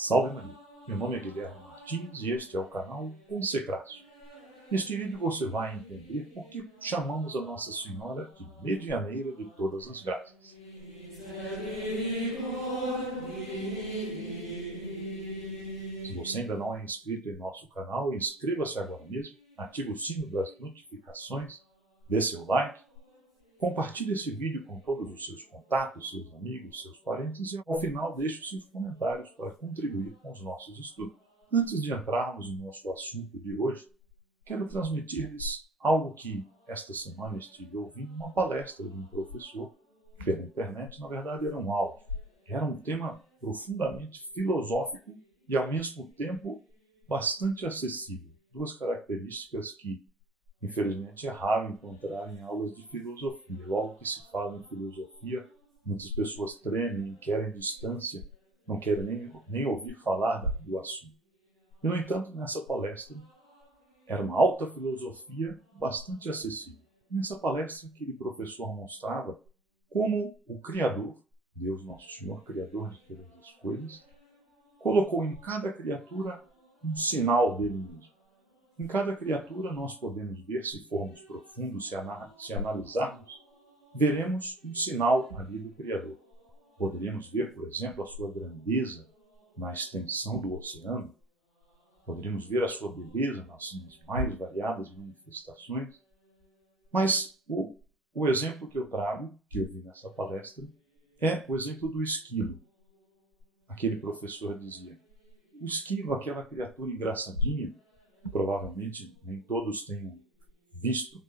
Salve Maria! Meu nome é Guilherme Martins e este é o canal Consecratio. Neste vídeo você vai entender por que chamamos a Nossa Senhora de medianeira de todas as graças. Se você ainda não é inscrito em nosso canal, inscreva-se agora mesmo, ative o sino das notificações, dê seu like, compartilhe esse vídeo com todos os seus contatos, seus amigos, seus parentes e ao final deixe os seus comentários para contribuir com os nossos estudos. Antes de entrarmos no nosso assunto de hoje, quero transmitir-lhes algo que esta semana estive ouvindo, uma palestra de um professor pela internet. Na verdade era um áudio. Era um tema profundamente filosófico e ao mesmo tempo bastante acessível. Duas características que infelizmente é raro encontrar em aulas de filosofia. Logo que se fala em filosofia, muitas pessoas tremem, querem distância, não querem nem ouvir falar do assunto. E, no entanto, nessa palestra, era uma alta filosofia bastante acessível. Nessa palestra, aquele professor mostrava como o Criador, Deus Nosso Senhor, Criador de todas as coisas, colocou em cada criatura um sinal dele mesmo. Em cada criatura nós podemos ver, se formos profundos, se analisarmos, veremos um sinal ali do Criador. Poderíamos ver, por exemplo, a sua grandeza na extensão do oceano, poderíamos ver a sua beleza nas mais variadas manifestações, mas o exemplo que eu trago, que eu vi nessa palestra, é o exemplo do esquilo. Aquele professor dizia, o esquilo, aquela criatura engraçadinha, provavelmente nem todos tenham visto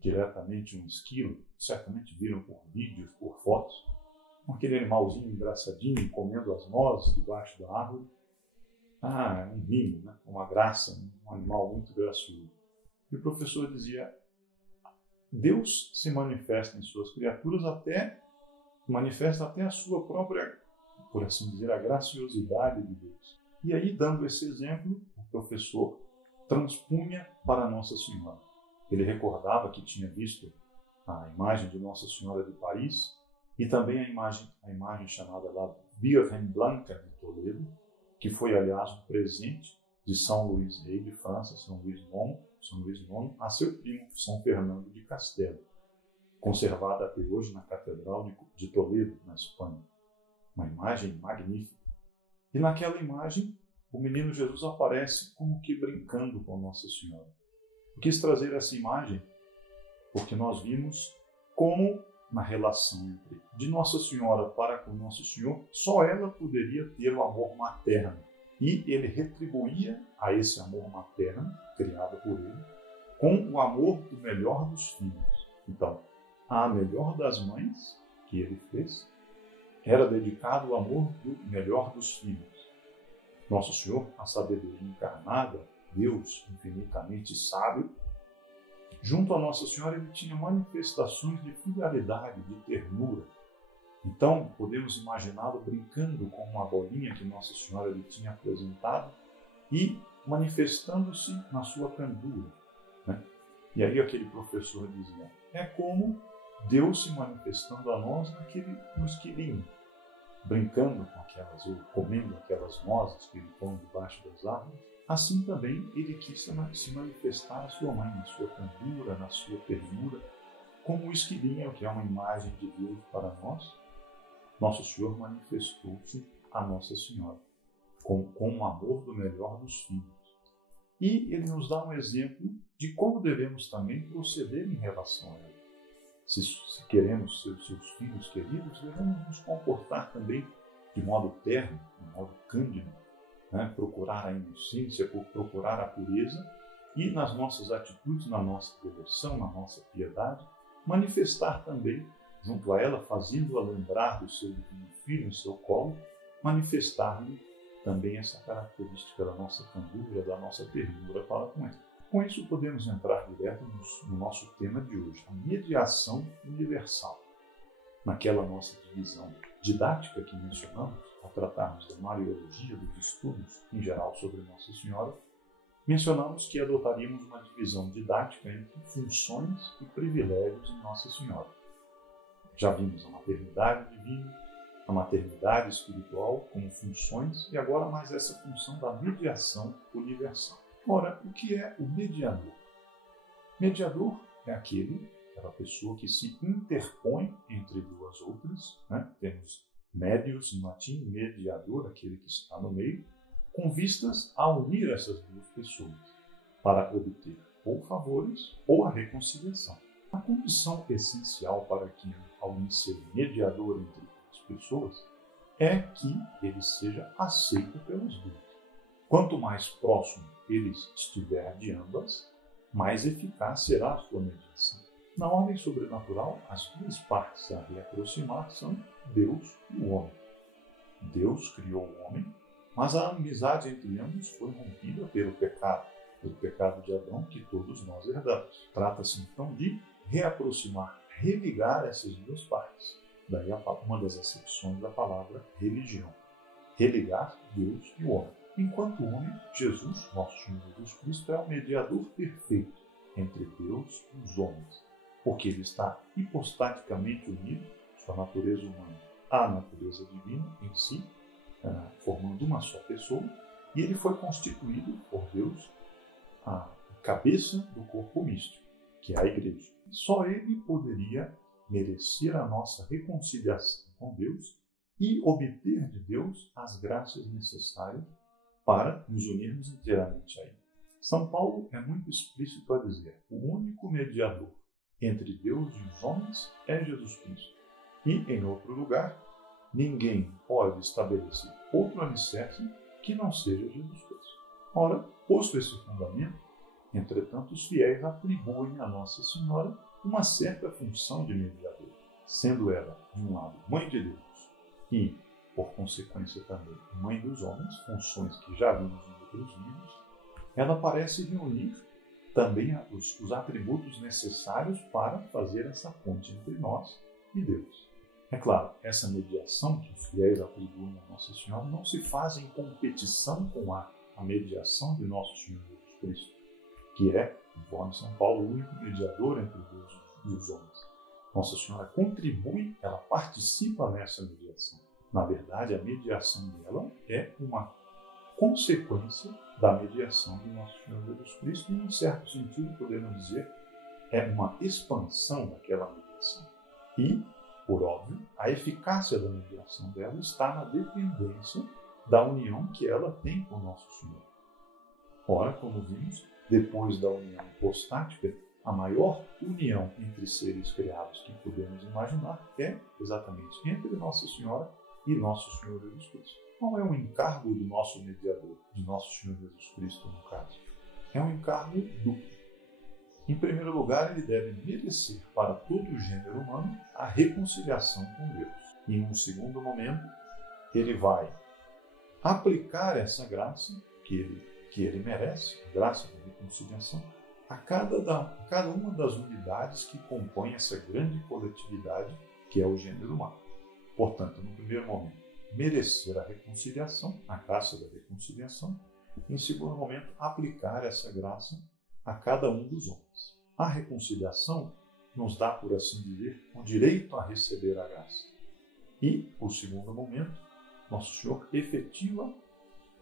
diretamente um esquilo, certamente viram por vídeos, por fotos, aquele animalzinho engraçadinho comendo as nozes debaixo da árvore. É um mimo, né? Uma graça, um animal muito gracioso. E o professor dizia, Deus se manifesta em suas criaturas manifesta até a sua própria, por assim dizer, a graciosidade de Deus. E aí, dando esse exemplo, o professor transpunha para Nossa Senhora. Ele recordava que tinha visto a imagem de Nossa Senhora de Paris e também a imagem chamada lá Virgem Blanca de Toledo, que foi, aliás, um presente de São Luís Rei de França, São Luís IX, a seu primo, São Fernando de Castelo, conservada até hoje na Catedral de Toledo, na Espanha. Uma imagem magnífica. E naquela imagem, o menino Jesus aparece como que brincando com Nossa Senhora. Eu quis trazer essa imagem porque nós vimos como, na relação de Nossa Senhora para com Nosso Senhor, só ela poderia ter o amor materno. E ele retribuía a esse amor materno, criado por ele, com o amor do melhor dos filhos. Então, a melhor das mães, que ele fez, era dedicado ao amor do melhor dos filhos. Nosso Senhor, a sabedoria encarnada, Deus infinitamente sábio, junto a Nossa Senhora ele tinha manifestações de filialidade, de ternura. Então, podemos imaginá-lo brincando com uma bolinha que Nossa Senhora lhe tinha apresentado e manifestando-se na sua candura. Né? E aí aquele professor dizia, é como Deus se manifestando a nós no esquilinho, brincando com aquelas, ou comendo aquelas nozes que ele põe debaixo das árvores, assim também ele quis se manifestar a sua mãe, na sua candura, na sua ternura, como o esquilinho, que é uma imagem de Deus para nós. Nosso Senhor manifestou-se a Nossa Senhora, com o amor do melhor dos filhos. E ele nos dá um exemplo de como devemos também proceder em relação a ela. Se queremos ser seus filhos queridos, devemos nos comportar também de modo terno, de modo cândido, né? Procurar a inocência, procurar a pureza e nas nossas atitudes, na nossa devoção, na nossa piedade, manifestar também, junto a ela, fazendo-a lembrar do seu divino filho no seu colo, manifestar-lhe também essa característica da nossa candura, da nossa ternura para com ela. Com isso, podemos entrar direto no nosso tema de hoje, a mediação universal. Naquela nossa divisão didática que mencionamos, ao tratarmos da Mariologia, dos estudos em geral sobre Nossa Senhora, mencionamos que adotaríamos uma divisão didática entre funções e privilégios em Nossa Senhora. Já vimos a maternidade divina, a maternidade espiritual como funções e agora mais essa função da mediação universal. Ora, o que é o mediador? Mediador é aquela pessoa que se interpõe entre duas outras, né? Temos médios em latim, mediador, aquele que está no meio, com vistas a unir essas duas pessoas para obter ou favores ou a reconciliação. A condição essencial para que alguém seja mediador entre duas pessoas é que ele seja aceito pelas duas. Quanto mais próximo ele estiver de ambas, mais eficaz será a sua mediação. Na ordem sobrenatural, as duas partes a reaproximar são Deus e o homem. Deus criou o homem, mas a amizade entre ambos foi rompida pelo pecado de Adão que todos nós herdamos. Trata-se então de reaproximar, religar essas duas partes. Daí uma das acepções da palavra religião. Religar Deus e o homem. Enquanto o homem, Jesus, nosso Senhor Jesus Cristo, é o mediador perfeito entre Deus e os homens, porque ele está hipostaticamente unido, sua natureza humana à natureza divina em si, formando uma só pessoa, e ele foi constituído por Deus a cabeça do corpo místico, que é a igreja. Só ele poderia merecer a nossa reconciliação com Deus e obter de Deus as graças necessárias para nos unirmos inteiramente a ele. São Paulo é muito explícito a dizer: o único mediador entre Deus e os homens é Jesus Cristo. E, em outro lugar, ninguém pode estabelecer outro alicerce que não seja Jesus Cristo. Ora, posto esse fundamento, entretanto, os fiéis atribuem a Nossa Senhora uma certa função de mediador, sendo ela, de um lado, mãe de Deus e, por consequência também, mãe dos homens, funções que já vimos em outros livros. Ela parece reunir também os atributos necessários para fazer essa ponte entre nós e Deus. É claro, essa mediação que os fiéis atribuem a Nossa Senhora não se faz em competição com a mediação de Nosso Senhor Jesus Cristo, que é, conforme São Paulo, o único mediador entre Deus e os homens. Nossa Senhora contribui, ela participa nessa mediação. Na verdade, a mediação dela é uma consequência da mediação de Nosso Senhor Jesus Cristo e, em certo sentido, podemos dizer, é uma expansão daquela mediação. E, por óbvio, a eficácia da mediação dela está na dependência da união que ela tem com Nosso Senhor. Ora, como vimos, depois da união hipostática, a maior união entre seres criados que podemos imaginar é exatamente entre Nossa Senhora e Nosso Senhor Jesus Cristo. Qual é o encargo do nosso mediador, de Nosso Senhor Jesus Cristo, no caso? É um encargo duplo. Em primeiro lugar, ele deve merecer para todo o gênero humano a reconciliação com Deus. E, em um segundo momento, ele vai aplicar essa graça que ele merece, a graça da reconciliação, a cada uma das unidades que compõem essa grande coletividade que é o gênero humano. Portanto, no primeiro momento, merecer a reconciliação, a graça da reconciliação. Em segundo momento, aplicar essa graça a cada um dos homens. A reconciliação nos dá, por assim dizer, o direito a receber a graça. E, por segundo momento, Nosso Senhor efetiva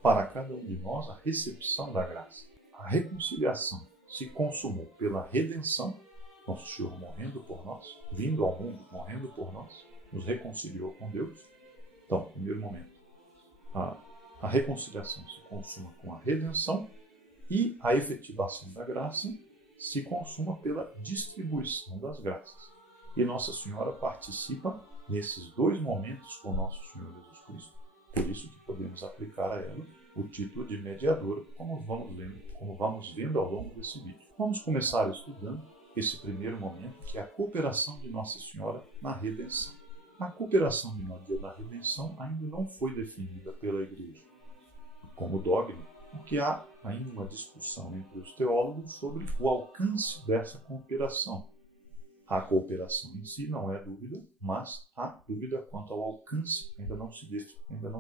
para cada um de nós a recepção da graça. A reconciliação se consumou pela redenção, Nosso Senhor morrendo por nós, vindo ao mundo, morrendo por nós, nos reconciliou com Deus. Então, no primeiro momento, a reconciliação se consuma com a redenção e a efetivação da graça se consuma pela distribuição das graças. E Nossa Senhora participa nesses dois momentos com Nosso Senhor Jesus Cristo. Por isso que podemos aplicar a ela o título de mediadora, como vamos vendo ao longo desse vídeo. Vamos começar estudando esse primeiro momento, que é a cooperação de Nossa Senhora na redenção. A cooperação de Maria na redenção ainda não foi definida pela Igreja como dogma, porque há ainda uma discussão entre os teólogos sobre o alcance dessa cooperação. A cooperação em si não é dúvida, mas há dúvida quanto ao alcance. Ainda não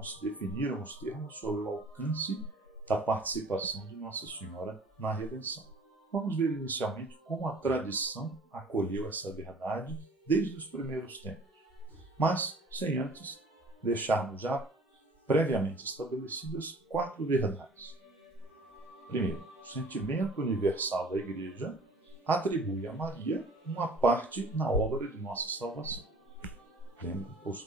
se definiram os termos sobre o alcance da participação de Nossa Senhora na redenção. Vamos ver inicialmente como a tradição acolheu essa verdade desde os primeiros tempos. Mas, sem antes deixarmos já previamente estabelecidas 4 verdades. Primeiro, o sentimento universal da Igreja atribui a Maria uma parte na obra de nossa salvação.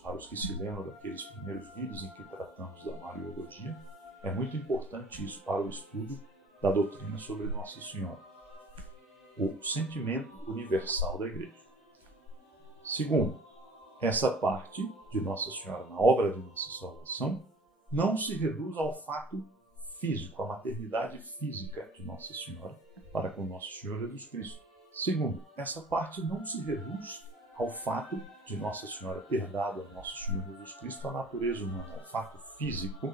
Para os que se lembram daqueles primeiros vídeos em que tratamos da Mariologia, é muito importante isso para o estudo da doutrina sobre Nossa Senhora. O sentimento universal da Igreja. Segundo, essa parte de Nossa Senhora na obra de nossa salvação não se reduz ao fato físico, à maternidade física de Nossa Senhora para com Nosso Senhor Jesus Cristo. Segundo, essa parte não se reduz ao fato de Nossa Senhora ter dado a Nosso Senhor Jesus Cristo a natureza humana, ao fato físico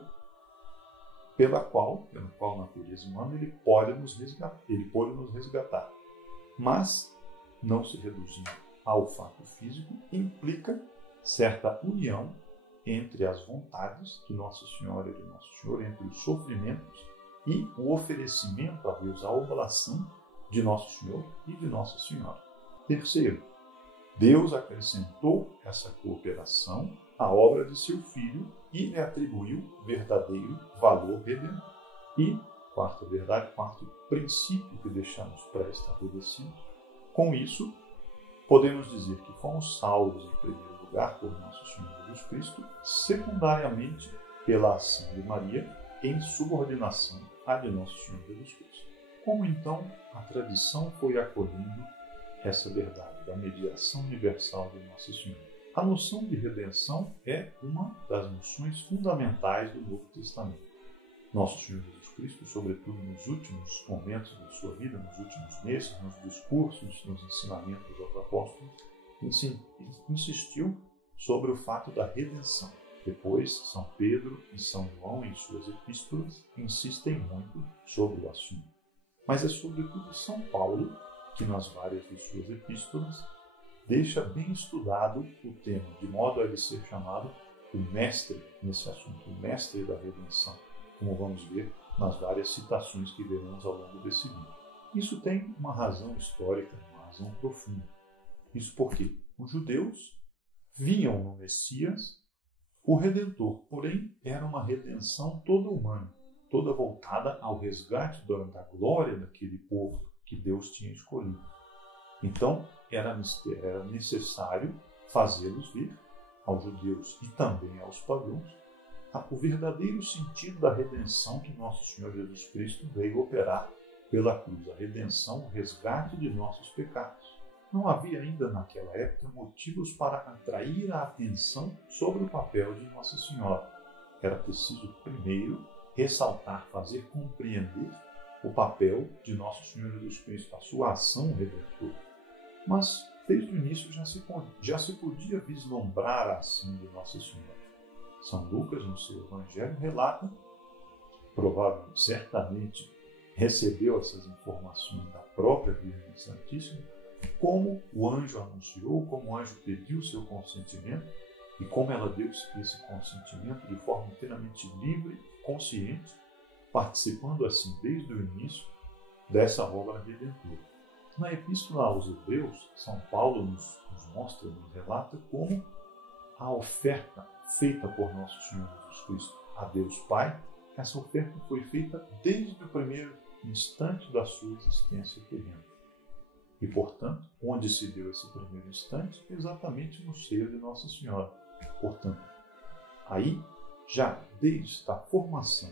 pela qual a natureza humana ele pôde nos resgatar. Mas, não se reduzindo ao fato físico, implica certa união entre as vontades de Nossa Senhora e de Nosso Senhor, entre os sofrimentos e o oferecimento a Deus, a oblação de Nosso Senhor e de Nossa Senhora. Terceiro, Deus acrescentou essa cooperação à obra de seu Filho e lhe atribuiu verdadeiro valor redentor. E, quarta verdade, quarto princípio que deixamos pré-estabelecido, com isso, podemos dizer que fomos salvos em primeiro lugar por Nosso Senhor Jesus Cristo, secundariamente pela ação de Maria, em subordinação à de Nosso Senhor Jesus Cristo. Como então a tradição foi acolhendo essa verdade da mediação universal de Nossa Senhora? A noção de redenção é uma das noções fundamentais do Novo Testamento. Nosso Senhor Jesus Cristo, sobretudo nos últimos momentos da sua vida, nos últimos meses, nos discursos, nos ensinamentos aos apóstolos, insistiu sobre o fato da redenção. Depois, São Pedro e São João, em suas epístolas, insistem muito sobre o assunto. Mas é sobretudo São Paulo que, nas várias de suas epístolas, deixa bem estudado o tema, de modo a ele ser chamado o mestre nesse assunto, o mestre da redenção, como vamos ver nas várias citações que veremos ao longo desse vídeo. Isso tem uma razão histórica, uma razão profunda. Isso porque os judeus viam no Messias o Redentor, porém era uma redenção toda humana, toda voltada ao resgate da glória daquele povo que Deus tinha escolhido. Então, era necessário fazê-los ver, aos judeus e também aos pagãos, o verdadeiro sentido da redenção que Nosso Senhor Jesus Cristo veio operar pela cruz, a redenção, o resgate de nossos pecados. Não havia ainda naquela época motivos para atrair a atenção sobre o papel de Nossa Senhora. Era preciso primeiro ressaltar, fazer compreender o papel de Nosso Senhor Jesus Cristo, a sua ação redentora. Mas, desde o início, já se podia vislumbrar a ação de Nossa Senhora. São Lucas, no seu Evangelho, relata, provavelmente, certamente, recebeu essas informações da própria Virgem Santíssima, como o anjo anunciou, como o anjo pediu seu consentimento e como ela deu esse consentimento de forma inteiramente livre, consciente, participando assim desde o início dessa obra redentora. Na Epístola aos Hebreus, São Paulo nos mostra, nos relata como a oferta feita por Nosso Senhor Jesus Cristo a Deus Pai, essa oferta foi feita desde o primeiro instante da sua existência terrena. E, portanto, onde se deu esse primeiro instante? Exatamente no seio de Nossa Senhora. Portanto, aí, já desde a formação,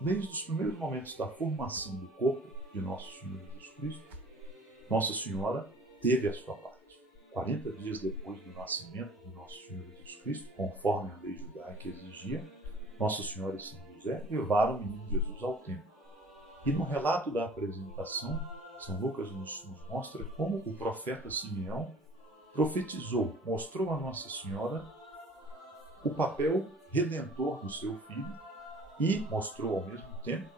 desde os primeiros momentos da formação do corpo de Nosso Senhor Jesus Cristo, Nossa Senhora teve a sua parte. 40 dias depois do nascimento de Nosso Senhor Jesus Cristo, conforme a lei judaica exigia, Nossa Senhora e São José levaram o menino Jesus ao templo. E no relato da apresentação, São Lucas nos mostra como o profeta Simeão profetizou, mostrou a Nossa Senhora o papel redentor do seu filho e mostrou ao mesmo tempo,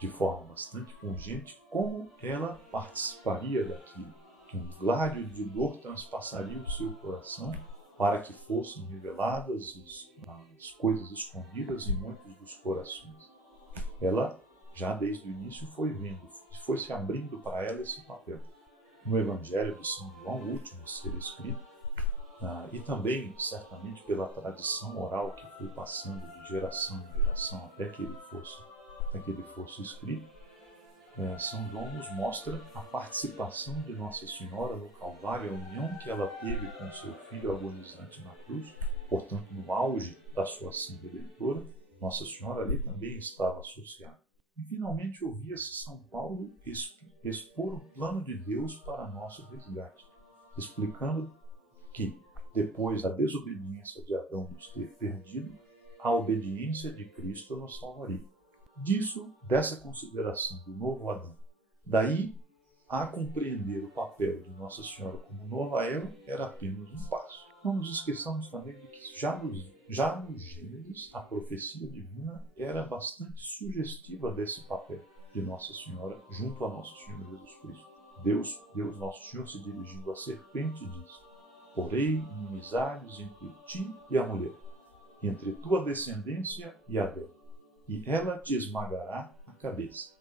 de forma bastante pungente, como ela participaria daquilo, que um gládio de dor transpassaria o seu coração para que fossem reveladas as coisas escondidas em muitos dos corações. Ela, já desde o início, foi vendo, foi se abrindo para ela esse papel. No Evangelho de São João, o último a ser escrito, E também, certamente, pela tradição oral que foi passando de geração em geração até que ele fosse escrito, São João nos mostra a participação de Nossa Senhora no Calvário, a união que ela teve com seu filho agonizante na cruz, portanto, no auge da sua ação redentora, Nossa Senhora ali também estava associada. E, finalmente, ouvia-se São Paulo expor o plano de Deus para nosso resgate, explicando que, depois da desobediência de Adão nos ter perdido, a obediência de Cristo nos salvaria. Dessa consideração do novo Adão, daí a compreender o papel de Nossa Senhora como nova Eva, era apenas um passo. Não nos esqueçamos também de que já no Gênesis, a profecia divina era bastante sugestiva desse papel de Nossa Senhora junto a Nosso Senhor Jesus Cristo. Deus Nosso Senhor, se dirigindo à serpente, diz: porém inimizades entre ti e a mulher, entre tua descendência e a dela, e ela te esmagará a cabeça.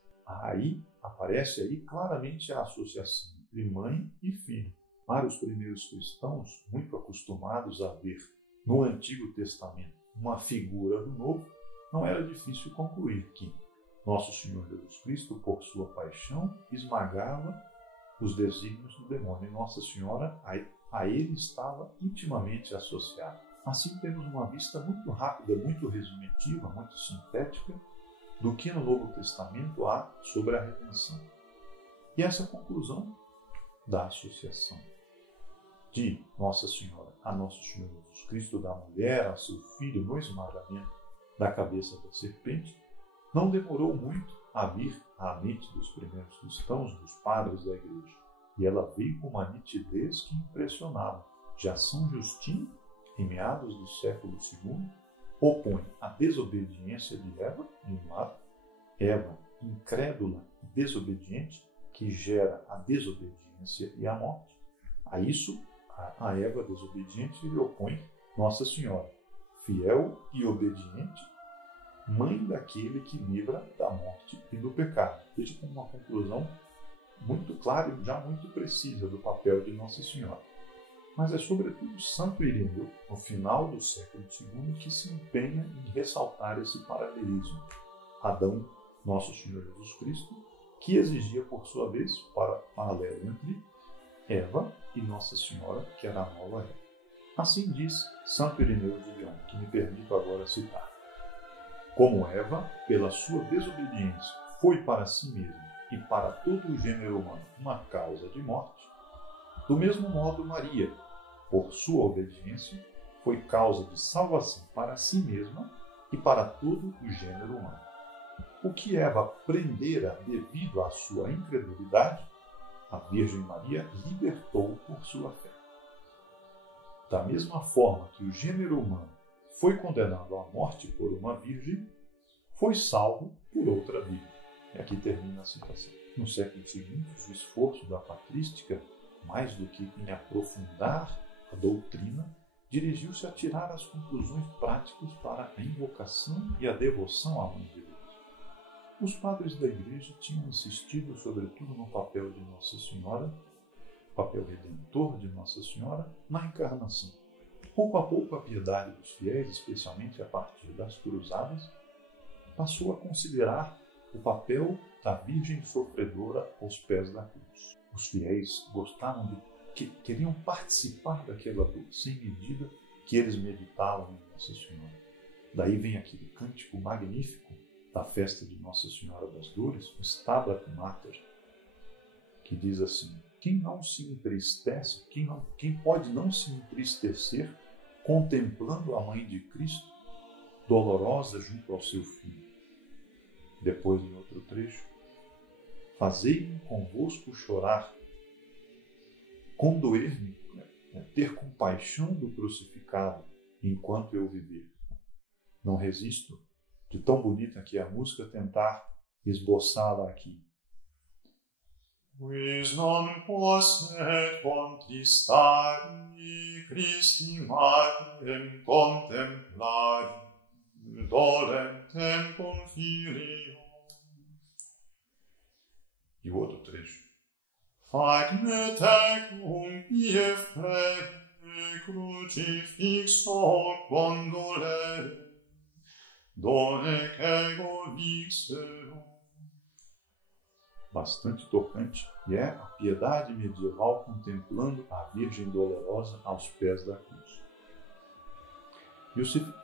Aparece claramente a associação entre mãe e filho. Para os primeiros cristãos, muito acostumados a ver no Antigo Testamento uma figura do Novo, não era difícil concluir que Nosso Senhor Jesus Cristo, por sua paixão, esmagava os desígnios do demônio. E Nossa Senhora a ele estava intimamente associada. Assim, temos uma vista muito rápida, muito resumitiva, muito sintética do que no Novo Testamento há sobre a redenção. E essa conclusão da associação de Nossa Senhora a Nosso Senhor Jesus Cristo, da mulher a seu filho no esmagamento da cabeça da serpente, não demorou muito a vir à mente dos primeiros cristãos, dos padres da Igreja. E ela veio com uma nitidez que impressionava. Já São Justino, em meados do século II, opõe a desobediência de Eva, de um lado, Eva incrédula e desobediente, que gera a desobediência e a morte. A isso, a Eva desobediente, ele opõe Nossa Senhora, fiel e obediente, mãe daquele que livra da morte e do pecado. Veja como uma conclusão muito clara e já muito precisa do papel de Nossa Senhora. Mas é sobretudo Santo Irineu, no final do século II, que se empenha em ressaltar esse paralelismo. Adão, Nosso Senhor Jesus Cristo, que exigia, por sua vez, paralelo entre Eva e Nossa Senhora, que era a nova Eva. Assim diz Santo Irineu de Lyon, que me permito agora citar. Como Eva, pela sua desobediência, foi para si mesma e para todo o gênero humano uma causa de morte, do mesmo modo Maria, por sua obediência, foi causa de salvação para si mesma e para todo o gênero humano. O que Eva prendera devido à sua incredulidade, a Virgem Maria libertou por sua fé. Da mesma forma que o gênero humano foi condenado à morte por uma virgem, foi salvo por outra virgem. E aqui termina a citação. No século II, o esforço da patrística, mais do que em aprofundar a doutrina, dirigiu-se a tirar as conclusões práticas para a invocação e a devoção à Mãe de Deus. Os padres da Igreja tinham insistido sobretudo no papel de Nossa Senhora, papel redentor de Nossa Senhora, na encarnação. Pouco a pouco a piedade dos fiéis, especialmente a partir das cruzadas, passou a considerar o papel da Virgem sofredora aos pés da cruz. Os fiéis queriam participar daquela dor sem medida que eles meditavam em Nossa Senhora. Daí vem aquele cântico magnífico da festa de Nossa Senhora das Dores, o Stabat Mater, que diz assim: quem não se entristece, quem pode não se entristecer contemplando a Mãe de Cristo, dolorosa junto ao seu filho? Depois, em outro trecho, fazei-me convosco chorar, condoer-me, ter compaixão do crucificado enquanto eu viver. Não resisto, de tão bonita que é a música, tentar esboçá-la aqui. Quis non posset contristare Christi Matrem contemplare dolentem confilio. E o outro trecho. Fac me tecum pie crucifixo condolere, donec ego dixero. Bastante tocante, e é a piedade medieval contemplando a Virgem dolorosa aos pés da cruz.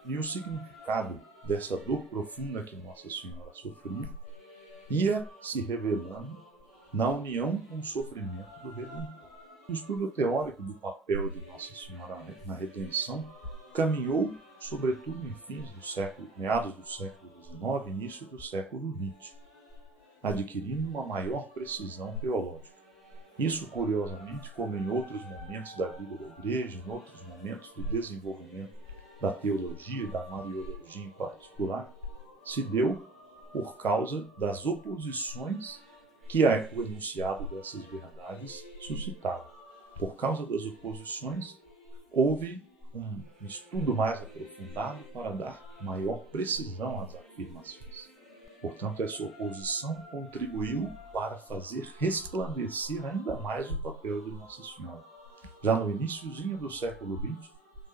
E o significado dessa dor profunda que Nossa Senhora sofria ia se revelando na união com o sofrimento do Redentor. O estudo teórico do papel de Nossa Senhora na redenção caminhou, sobretudo em meados do século XIX, início do século XX, adquirindo uma maior precisão teológica. Isso, curiosamente, como em outros momentos da vida da Igreja, em outros momentos do desenvolvimento da teologia, da mariologia em particular, se deu por causa das oposições que o enunciado dessas verdades suscitava. Por causa das oposições, houve um estudo mais aprofundado para dar maior precisão às afirmações. Portanto, essa oposição contribuiu para fazer resplandecer ainda mais o papel de Nossa Senhora. Já no iniciozinho do século XX,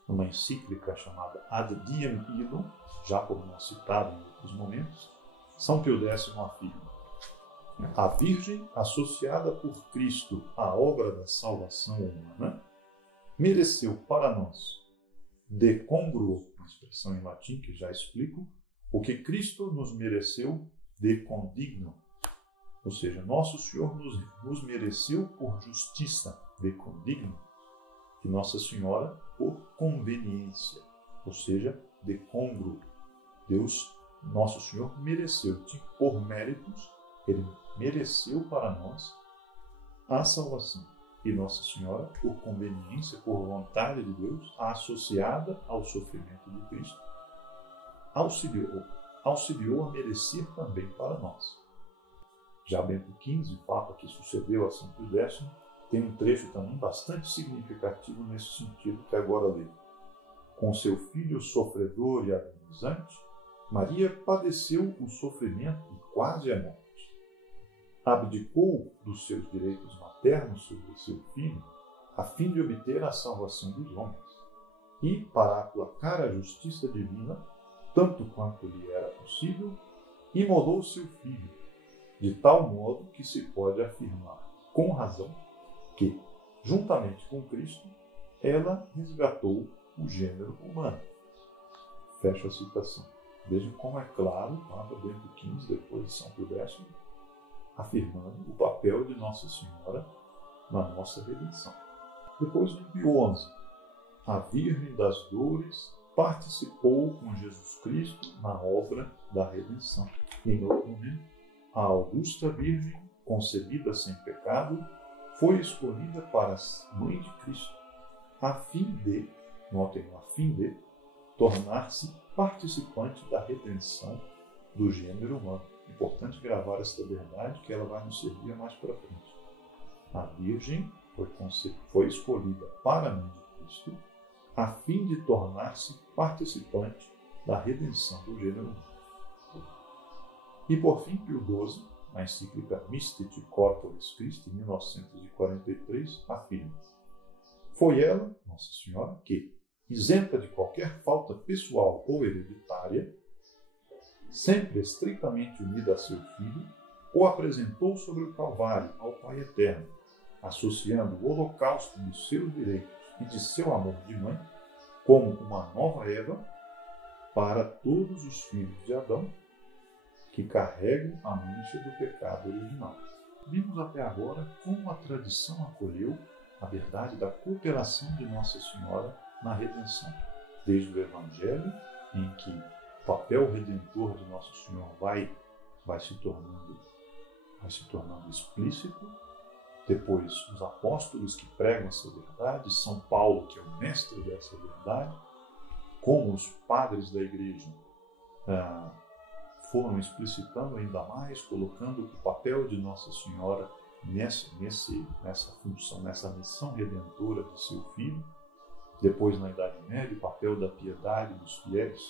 numa encíclica chamada Ad Diem Illum, já por nós citado em outros momentos, São Pio X afirma: a Virgem, associada por Cristo à obra da salvação humana, mereceu para nós, de congruo, uma expressão em latim que já explico, o que Cristo nos mereceu de condigno, ou seja, Nosso Senhor nos mereceu por justiça, de condigno, e Nossa Senhora por conveniência, ou seja, de congruo. Deus, Nosso Senhor, mereceu, por méritos, Ele mereceu para nós a salvação. E Nossa Senhora, por conveniência, por vontade de Deus, associada ao sofrimento de Cristo, auxiliou a merecer também para nós. Já Bento XV, Papa que sucedeu a São Pio X, tem um trecho também bastante significativo nesse sentido que agora leio. Com seu filho sofredor e agonizante, Maria padeceu o sofrimento e quase a morte. Abdicou dos seus direitos maternos sobre seu filho, a fim de obter a salvação dos homens, e, para aplacar a justiça divina, tanto quanto lhe era possível, imolou seu filho, de tal modo que se pode afirmar, com razão, que, juntamente com Cristo, ela resgatou o gênero humano. Fecha a citação. Vejam como é claro o Papa Bento XV, depois de São Pio X, afirmando o papel de Nossa Senhora na nossa redenção. Depois de Pio XI, a Virgem das Dores participou com Jesus Cristo na obra da redenção. E, em outro momento, a Augusta Virgem, concebida sem pecado, foi escolhida para mãe de Cristo, a fim de, notem, a fim de tornar-se participante da redenção do gênero humano. Importante gravar esta verdade, que ela vai nos servir mais para frente. A Virgem foi escolhida para a mãe de Cristo, a fim de tornar-se participante da redenção do gênero humano. E, por fim, Pio XII, na encíclica Mystic Corporis Christi, em 1943, afirma: foi ela, Nossa Senhora, que, isenta de qualquer falta pessoal ou hereditária, sempre estritamente unida a seu filho, o apresentou sobre o Calvário ao Pai Eterno, associando o holocausto dos seus direitos e de seu amor de mãe como uma nova Eva para todos os filhos de Adão que carregam a mancha do pecado original. Vimos até agora como a tradição acolheu a verdade da cooperação de Nossa Senhora na redenção, desde o Evangelho, em que o papel redentor de Nosso Senhor vai se tornando explícito. Depois, os apóstolos que pregam essa verdade, São Paulo, que é o mestre dessa verdade, como os padres da Igreja foram explicitando ainda mais, colocando o papel de Nossa Senhora nessa função, nessa missão redentora de seu Filho. Depois, na Idade Média, o papel da piedade dos fiéis,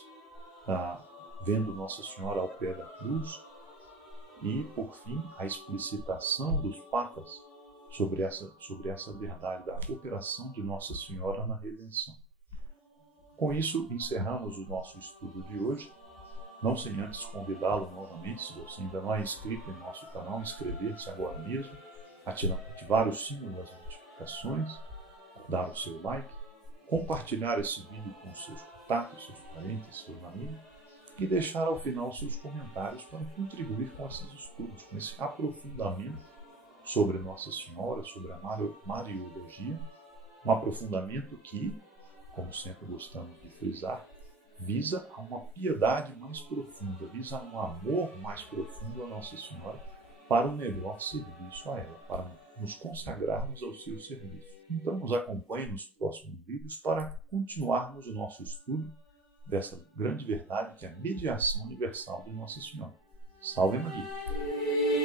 vendo Nossa Senhora ao pé da cruz. E, por fim, a explicitação dos papas sobre essa verdade da cooperação de Nossa Senhora na redenção. Com isso, encerramos o nosso estudo de hoje, não sem antes convidá-lo novamente, se você ainda não é inscrito em nosso canal, inscrever-se agora mesmo, ativar o sino das notificações, dar o seu like, compartilhar esse vídeo com seus contatos, seus parentes, seus amigos e deixar ao final seus comentários para contribuir com esses estudos, com esse aprofundamento sobre Nossa Senhora, sobre a Mariologia, um aprofundamento que, como sempre gostamos de frisar, visa a uma piedade mais profunda, visa um amor mais profundo a Nossa Senhora para o melhor serviço a ela, para nos consagrarmos ao seu serviço. Então nos acompanhe nos próximos vídeos para continuarmos o nosso estudo dessa grande verdade que é a mediação universal de Nossa Senhora. Salve Maria!